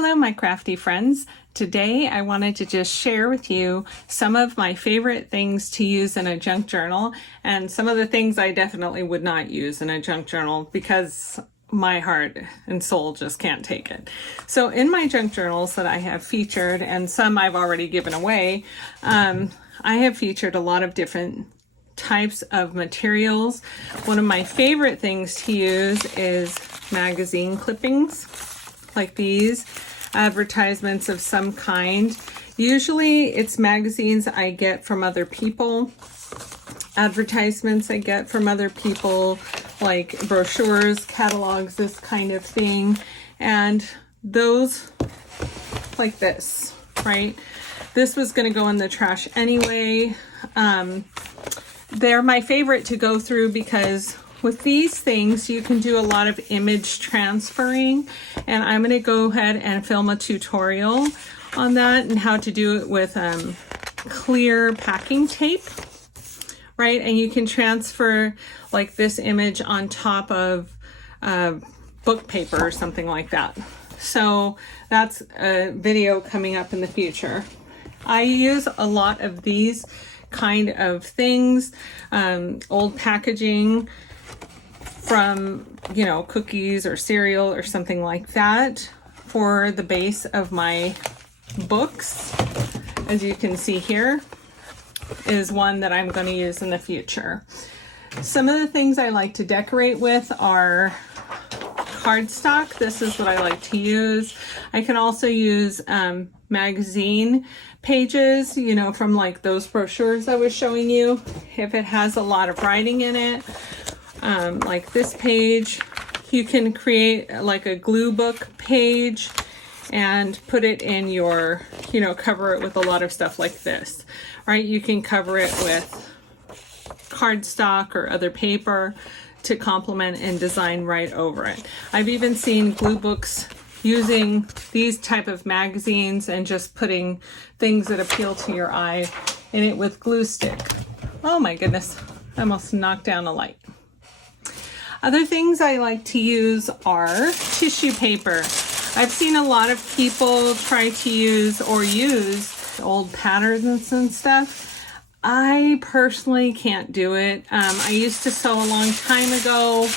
Hello, my crafty friends. Today I wanted to just share with you some of my favorite things to use in a junk journal and some of the things I definitely would not use in a junk journal because my heart and soul just can't take it. So in my junk journals that I have featured, and some I've already given away, I have featured a lot of different types of materials. One of my favorite things to use is magazine clippings like these, advertisements of some kind. Usually it's magazines I get from other people, advertisements I get from other people, like brochures, catalogs, this kind of thing. And those, like this, right? This was going to go in the trash anyway. They're my favorite to go through because with these things, you can do a lot of image transferring, and I'm going to go ahead and film a tutorial on that and how to do it with clear packing tape, right? And you can transfer like this image on top of book paper or something like that. So that's a video coming up in the future. I use a lot of these kind of things, old packaging from, you know, cookies or cereal or something like that for the base of my books. As you can see here is one that I'm going to use in the future. Some of the things I like to decorate with are cardstock. This is what I like to use. I can also use magazine pages, you know, from like those brochures I was showing you, if it has a lot of writing in it. Like this page, you can create like a glue book page and put it in your, you know, cover it with a lot of stuff like this, right? You can cover it with cardstock or other paper to complement and design right over it. I've even seen glue books using these type of magazines and just putting things that appeal to your eye in it with glue stick. Oh my goodness, I almost knocked down a light. Other things I like to use are tissue paper. I've seen a lot of people try to use or use old patterns and stuff. I personally can't do it. I used to sew a long time ago.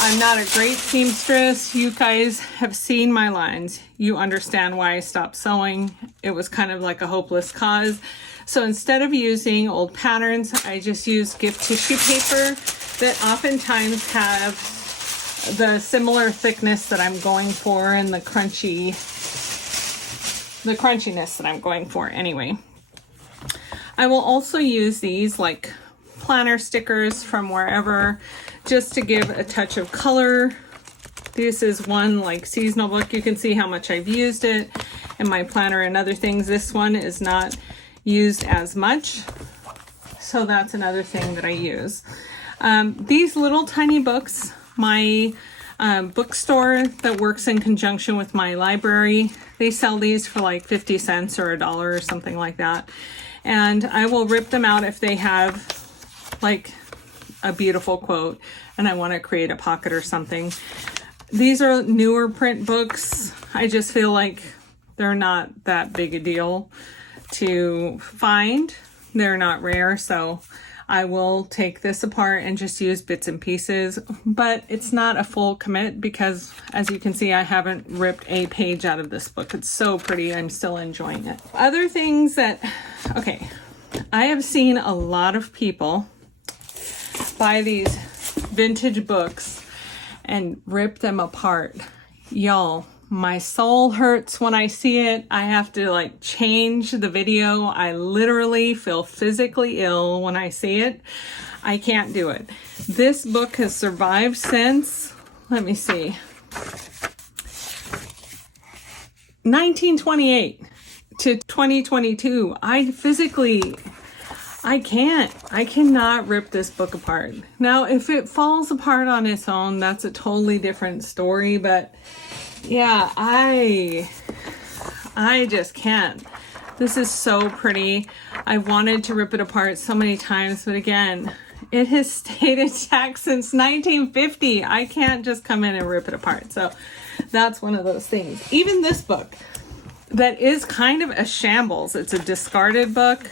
I'm not a great seamstress. You guys have seen my lines. You understand why I stopped sewing. It was kind of like a hopeless cause. So instead of using old patterns, I just use gift tissue paper that oftentimes have the similar thickness that I'm going for and the crunchiness that I'm going for anyway. I will also use these like planner stickers from wherever just to give a touch of color. This is one like seasonal book. You can see how much I've used it in my planner and other things. This one is not used as much. So that's another thing that I use. These little tiny books, my bookstore that works in conjunction with my library, they sell these for like 50 cents or $1 or something like that. And I will rip them out if they have like a beautiful quote and I want to create a pocket or something. These are newer print books. I just feel like they're not that big a deal to find. They're not rare, so I will take this apart and just use bits and pieces, but it's not a full commit because as you can see, I haven't ripped a page out of this book. It's so pretty. I'm still enjoying it. Other things that, okay, I have seen a lot of people buy these vintage books and rip them apart. Y'all, my soul hurts when I see it. I have to like change the video. I literally feel physically ill when I see it. I can't do it. This book has survived since, let me see, 1928 to 2022. I cannot rip this book apart. Now, if it falls apart on its own, that's a totally different story, but yeah, I just can't. This is so pretty. I wanted to rip it apart so many times, but again, it has stayed intact since 1950. I can't just come in and rip it apart. So that's one of those things. Even this book that is kind of a shambles. It's a discarded book.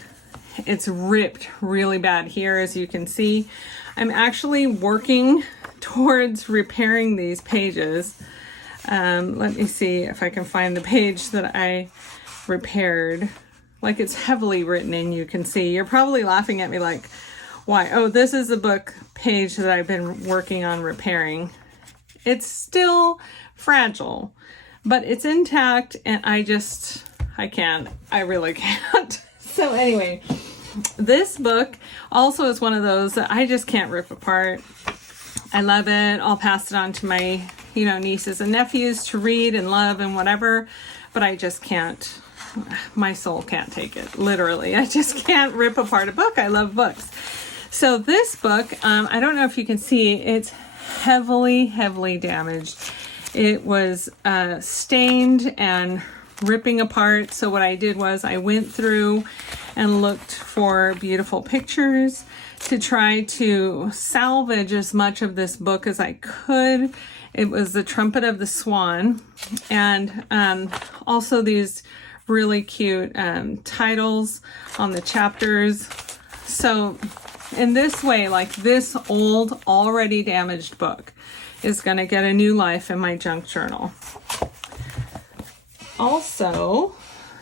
It's ripped really bad here, as you can see. I'm actually working towards repairing these pages. Let me see if I can find the page that I repaired. Like, it's heavily written in, you can see. You're probably laughing at me like, why? Oh, this is the book page that I've been working on repairing. It's still fragile, but it's intact, and I can't. I really can't. So anyway, this book also is one of those that I just can't rip apart. I love it. I'll pass it on to my, nieces and nephews to read and love and whatever, but I just can't. My soul can't take it. Literally, I just can't rip apart a book. I love books. So this book, I don't know if you can see, it's heavily, heavily damaged. It was stained and ripping apart. So what I did was I went through and looked for beautiful pictures to try to salvage as much of this book as I could. It was The Trumpet of the Swan, and also these really cute titles on the chapters. So in this way, like, this old, already damaged book is going to get a new life in my junk journal. Also,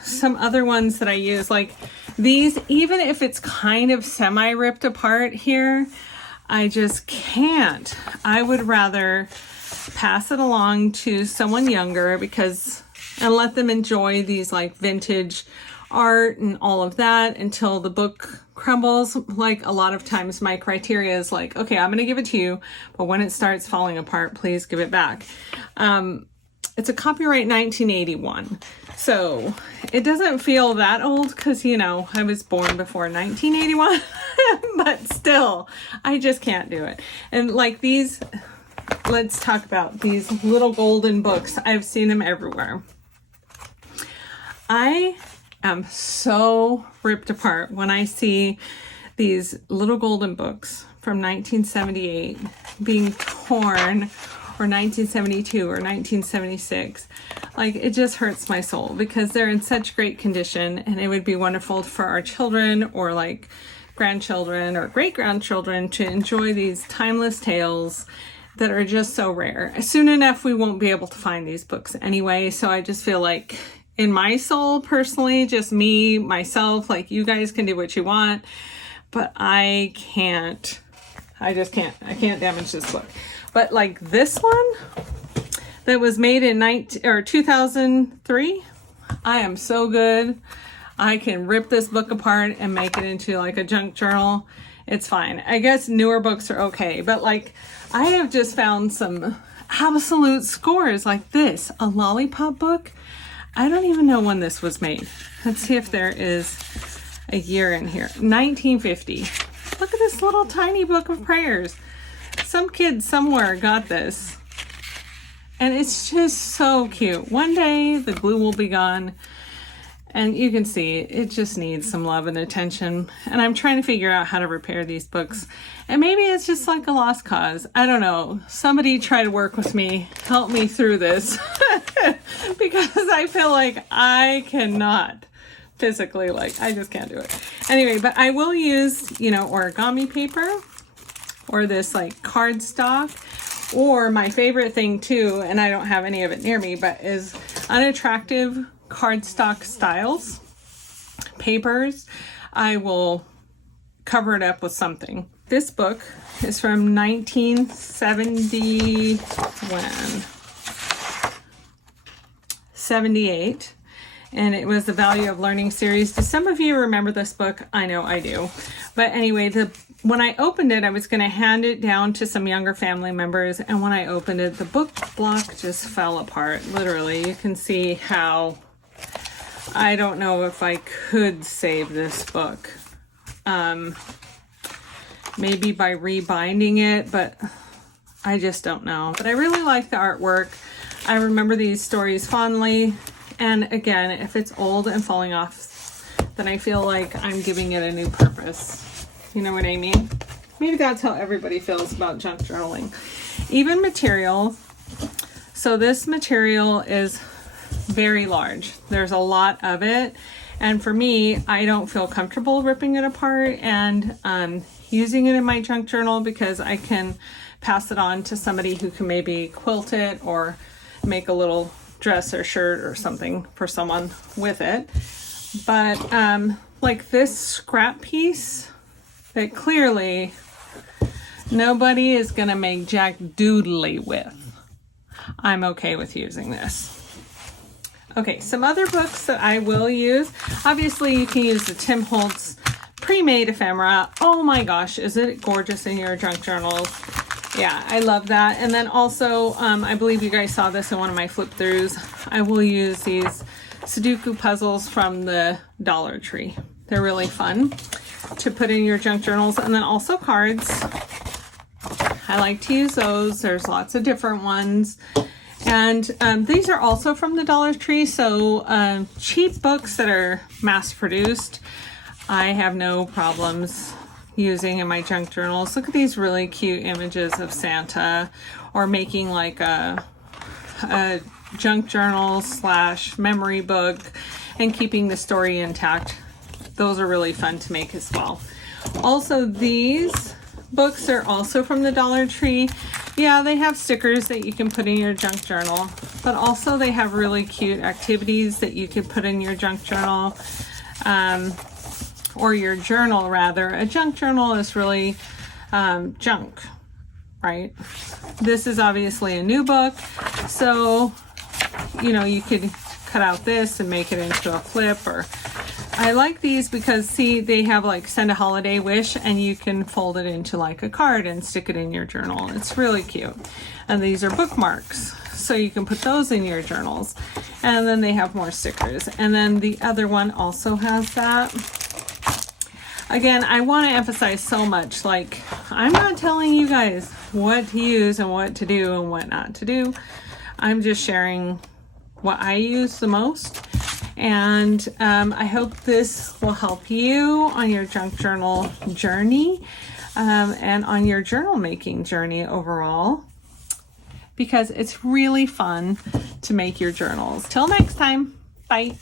some other ones that I use, like these, even if it's kind of semi-ripped apart here, I just can't. I would rather pass it along to someone younger and let them enjoy these like vintage art and all of that until the book crumbles. Like, a lot of times my criteria is like, okay, I'm going to give it to you, but when it starts falling apart, please give it back. It's a copyright 1981. So it doesn't feel that old because, I was born before 1981, but still, I just can't do it. And like these, let's talk about these little golden books. I've seen them everywhere. I am so ripped apart when I see these little golden books from 1978 being torn, or 1972 or 1976. Like, it just hurts my soul because they're in such great condition, and it would be wonderful for our children or like grandchildren or great-grandchildren to enjoy these timeless tales that are just so rare. Soon enough, we won't be able to find these books anyway, so I just feel like, in my soul, personally, just me, myself, like, you guys can do what you want, but I can't. I just can't. I can't damage this book. But like this one that was made in 2003, I am so good. I can rip this book apart and make it into like a junk journal. It's fine. I guess newer books are okay, but like, I have just found some absolute scores like this. A lollipop book. I don't even know when this was made. Let's see if there is a year in here. 1950. Look at this little tiny book of prayers. Some kid somewhere got this. And it's just so cute. One day the glue will be gone. And you can see it just needs some love and attention. And I'm trying to figure out how to repair these books. And maybe it's just like a lost cause. I don't know. Somebody try to work with me. Help me through this. Because I feel like I cannot physically, like, I just can't do it. Anyway, but I will use, origami paper or this like cardstock, or my favorite thing too, and I don't have any of it near me, but is unattractive cardstock styles, papers. I will cover it up with something. This book is from 78, and it was the Value of Learning series. Do some of you remember this book? I know I do. But anyway, when I opened it, I was going to hand it down to some younger family members, and when I opened it, the book block just fell apart. Literally, you can see how I don't know if I could save this book. Maybe by rebinding it, but I just don't know. But I really like the artwork. I remember these stories fondly. And again, if it's old and falling off, then I feel like I'm giving it a new purpose. You know what I mean? Maybe that's how everybody feels about junk journaling. Even material. So this material is very large. There's a lot of it. And for me, I don't feel comfortable ripping it apart and using it in my junk journal, because I can pass it on to somebody who can maybe quilt it or make a little dress or shirt or something for someone with it. But like this scrap piece that clearly nobody is gonna make jack doodly with, I'm okay with using this. Okay, some other books that I will use. Obviously, you can use the Tim Holtz pre-made ephemera. Oh my gosh, is it gorgeous in your junk journals? Yeah, I love that. And then also, I believe you guys saw this in one of my flip throughs. I will use these Sudoku puzzles from the Dollar Tree. They're really fun to put in your junk journals. And then also cards. I like to use those. There's lots of different ones. And these are also from the Dollar Tree, so cheap books that are mass produced, I have no problems using in my junk journals. Look at these really cute images of Santa, or making like a junk journal / memory book and keeping the story intact. Those are really fun to make as well. Also, these books are also from the Dollar Tree. Yeah, they have stickers that you can put in your junk journal, but also they have really cute activities that you could put in your junk journal, or your journal rather. A junk journal is really junk, right? This is obviously a new book, so you know, you could cut out this and make it into a flip. Or I like these because, see, they have like send a holiday wish, and you can fold it into like a card and stick it in your journal. It's really cute. And these are bookmarks, so you can put those in your journals. And then they have more stickers. And then the other one also has that. Again, I want to emphasize so much, like, I'm not telling you guys what to use and what to do and what not to do. I'm just sharing what I use the most. And I hope this will help you on your junk journal journey, and on your journal making journey overall, because it's really fun to make your journals. Till next time, bye.